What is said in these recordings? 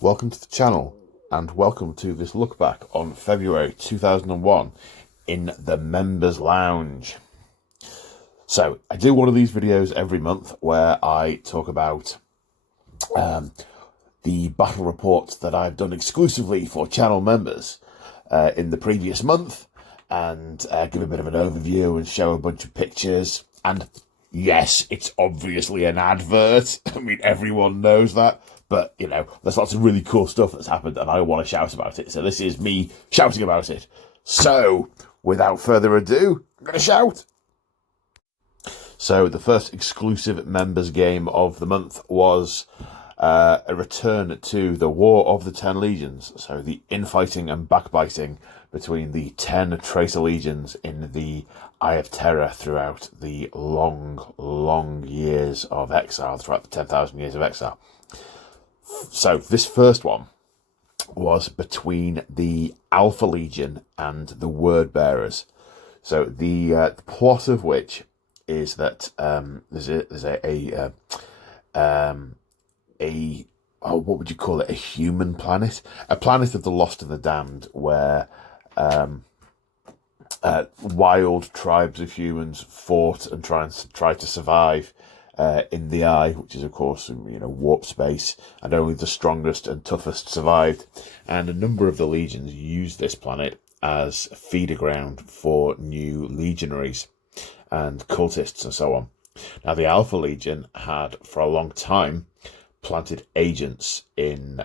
Welcome to the channel and welcome to this look back on February 2001 in the members lounge. So I do one of these videos every month where I talk about the battle reports that I've done exclusively for channel members in the previous month, and give a bit of an overview and show a bunch of pictures. And yes, it's obviously an advert. I mean, everyone knows that. But, you know, there's lots of really cool stuff that's happened and I want to shout about it. So this is me shouting about it. So, without further ado, I'm going to shout. So, the first exclusive members game of the month was a return to the War of the 10 Legions. So, the infighting and backbiting between the 10 traitor legions in the Eye of Terror throughout the long years of exile, throughout the 10,000 years of exile. So this first one was between the Alpha Legion and the Word Bearers. So the plot of which is that there's what would you call it? A human planet, a planet of the lost and the damned, where wild tribes of humans fought and tried to survive. In the Eye, which is, of course, warp space, and only the strongest and toughest survived. And a number of the legions used this planet as feeder ground for new legionaries and cultists and so on. Now, the Alpha Legion had, for a long time, planted agents in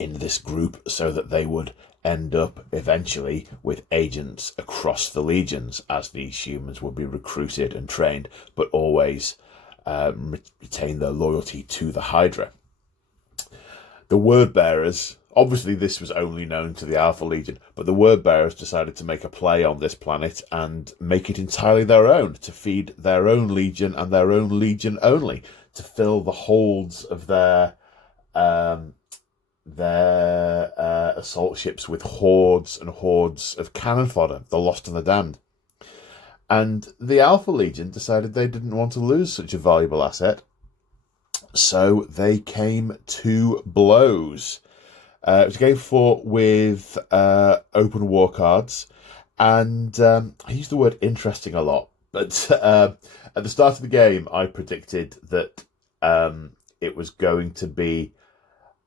this group so that they would end up eventually with agents across the legions, as these humans would be recruited and trained, but always retain their loyalty to the Hydra. The Word Bearers, obviously this was only known to the Alpha Legion, but the Word Bearers decided to make a play on this planet and make it entirely their own, to feed their own legion and their own legion only, to fill the holds of their assault ships with hordes and hordes of cannon fodder, the lost and the damned. And the Alpha Legion decided they didn't want to lose such a valuable asset, so they came to blows. It was a game fought with open war cards, and I use the word interesting a lot, but at the start of the game I predicted that it was going to be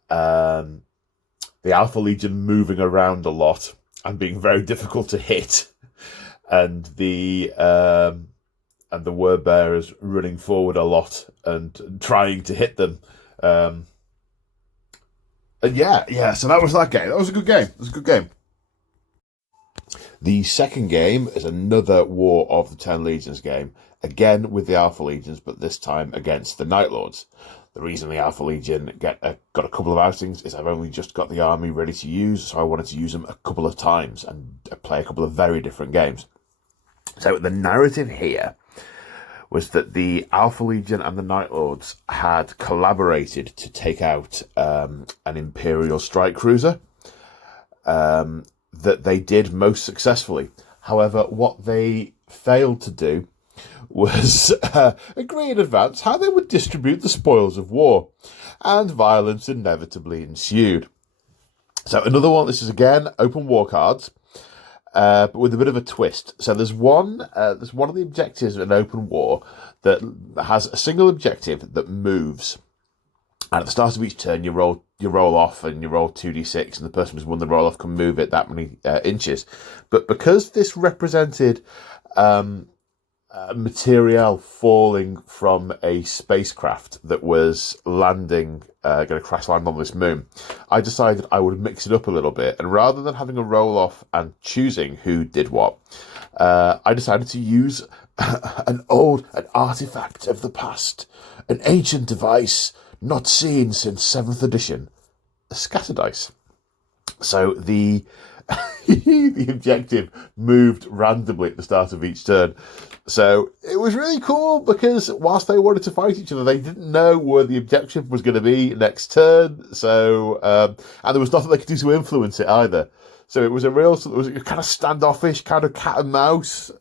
the Alpha Legion moving around a lot and being very difficult to hit, and the Word Bearers running forward a lot and trying to hit them. And so that was that game. That was a good game. It was a good game. The second game is another War of the 10 Legions game, again with the Alpha Legions, but this time against the Night Lords. The reason the Alpha Legion got a couple of outings is I've only just got the army ready to use, so I wanted to use them a couple of times and play a couple of very different games. So the narrative here was that the Alpha Legion and the Night Lords had collaborated to take out an Imperial strike cruiser that they did most successfully. However, what they failed to do was agree in advance how they would distribute the spoils of war, and violence inevitably ensued. So another one, this is again open war cards, but with a bit of a twist. So there's one of the objectives of an open war that has a single objective that moves, and at the start of each turn you roll off and you roll 2d6, and the person who's won the roll off can move it that many inches. But because this represented material falling from a spacecraft that was going to crash land on this moon, I decided I would mix it up a little bit, and rather than having a roll off and choosing who did what, I decided to use an artifact of the past, an ancient device not seen since 7th edition, a scatter dice. So the objective moved randomly at the start of each turn. So it was really cool because whilst they wanted to fight each other, they didn't know where the objective was going to be next turn. So and there was nothing they could do to influence it either. So it was kind of standoffish, kind of cat and mouse.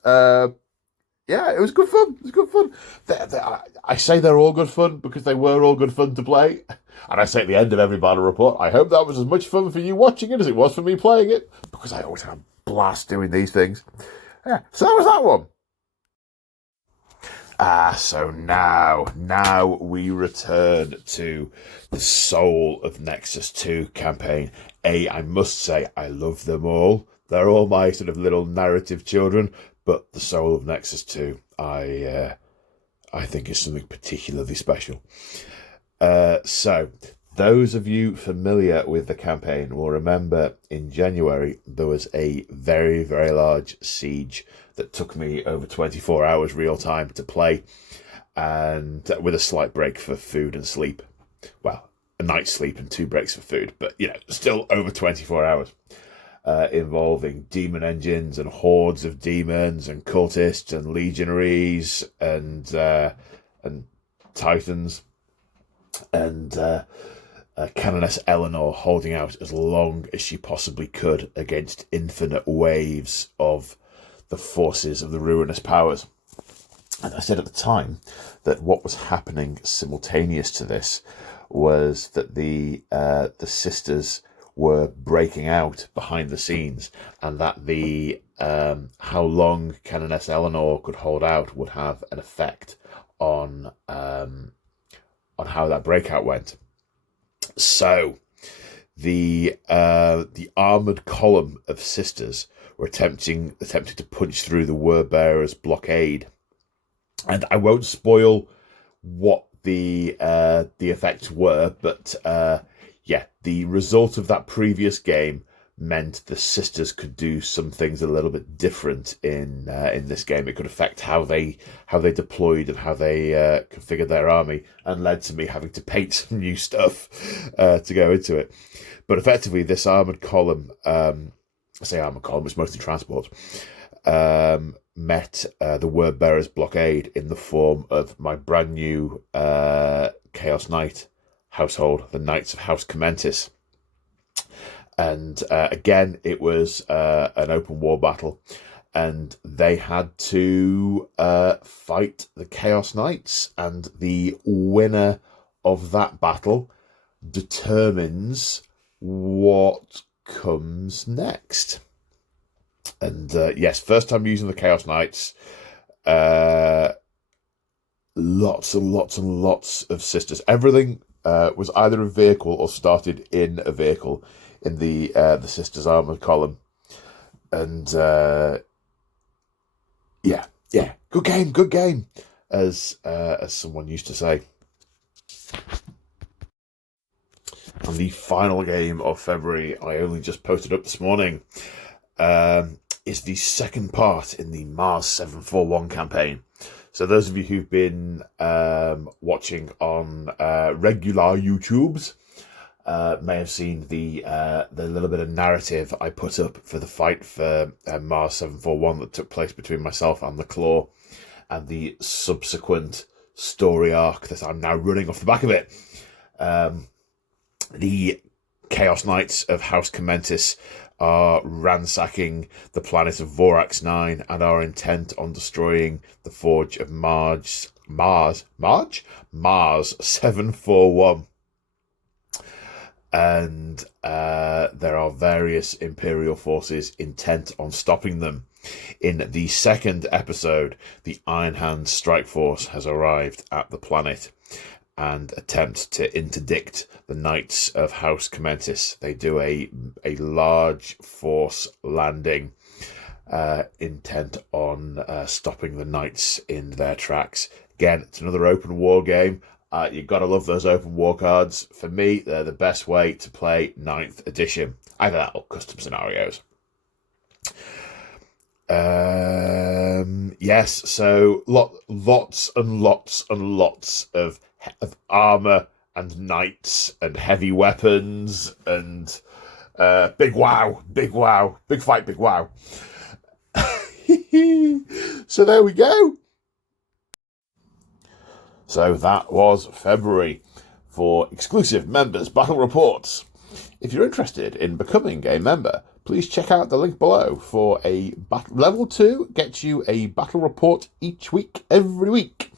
Yeah, it was good fun. It was good fun. I say they're all good fun because they were all good fun to play. And I say at the end of every battle report, I hope that was as much fun for you watching it as it was for me playing it, because I always have a blast doing these things. Yeah, so that was that one. So now we return to the Soul of Nexus 2 campaign. I must say, I love them all. They're all my sort of little narrative children, but the Soul of Nexus 2, I think is something particularly special. So, those of you familiar with the campaign will remember in January there was a very, very large siege that took me over 24 hours real time to play, and with a slight break for food and sleep. Well, a night's sleep and 2 breaks for food, but still over 24 hours. Involving demon engines and hordes of demons and cultists and legionaries and titans, and Canoness Eleanor holding out as long as she possibly could against infinite waves of the forces of the ruinous powers. And I said at the time that what was happening simultaneous to this was that the sisters were breaking out behind the scenes, and that the how long Canoness Eleanor could hold out would have an effect on how that breakout went. So the armoured column of sisters were attempting to punch through the Wordbearer's blockade, and I won't spoil what the effects were, but the result of that previous game meant the sisters could do some things a little bit different in this game. It could affect how they deployed and how they configured their army, and led to me having to paint some new stuff to go into it. But effectively, this armoured column, I say armoured column, it's mostly transport, met the Wordbearer's blockade in the form of my brand new Chaos Knight household, the Knights of House Commentis. And again, it was an open war battle, and they had to fight the Chaos Knights, and the winner of that battle determines what comes next. And yes, first time using the Chaos Knights, lots and lots and lots of sisters. Everything was either a vehicle or started in a vehicle in the sisters' armoured column. And good game, as someone used to say. And the final game of February, I only just posted up this morning, is the second part in the Mars 741 campaign. So those of you who've been watching on regular YouTubes may have seen the little bit of narrative I put up for the fight for Mars 741 that took place between myself and the Claw, and the subsequent story arc that I'm now running off the back of it. The Chaos Knights of House Commentis are ransacking the planet of Vorax 9 and are intent on destroying the Forge of Mars 741. And there are various Imperial forces intent on stopping them. In the second episode, the Iron Hand Strike Force has arrived at the planet and attempt to interdict the Knights of House Commentis. They do a large force landing, intent on stopping the Knights in their tracks. Again, it's another open war game. You've got to love those open war cards. For me, they're the best way to play 9th edition. Either that or custom scenarios. Yes, so lots and lots and lots of armor and knights and heavy weapons and big fight, big wow. So there we go. So that was February for exclusive members battle reports. If you're interested in becoming a member, please check out the link below for a level 2. Gets you a battle report each week, every week.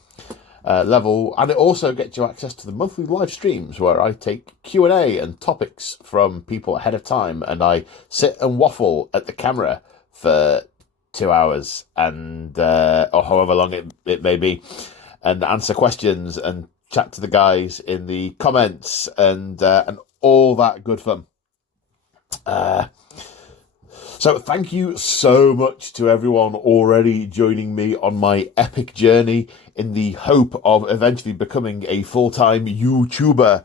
And it also gets you access to the monthly live streams where I take Q&A and topics from people ahead of time, and I sit and waffle at the camera for 2 hours and or however long it may be, and answer questions and chat to the guys in the comments and all that good fun. So thank you so much to everyone already joining me on my epic journey in the hope of eventually becoming a full-time YouTuber.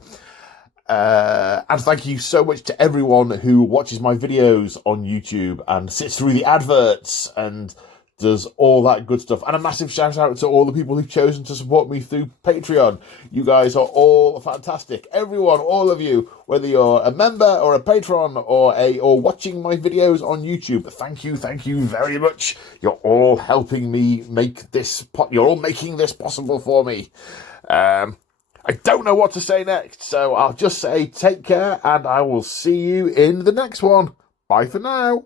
And thank you so much to everyone who watches my videos on YouTube and sits through the adverts and does all that good stuff. And a massive shout out to all the people who've chosen to support me through Patreon. You guys are all fantastic. Everyone, all of you, whether you're a member or a patron or watching my videos on YouTube, thank you very much. You're all helping me make this, you're all making this possible for me. I don't know what to say next, so I'll just say take care and I will see you in the next one. Bye for now.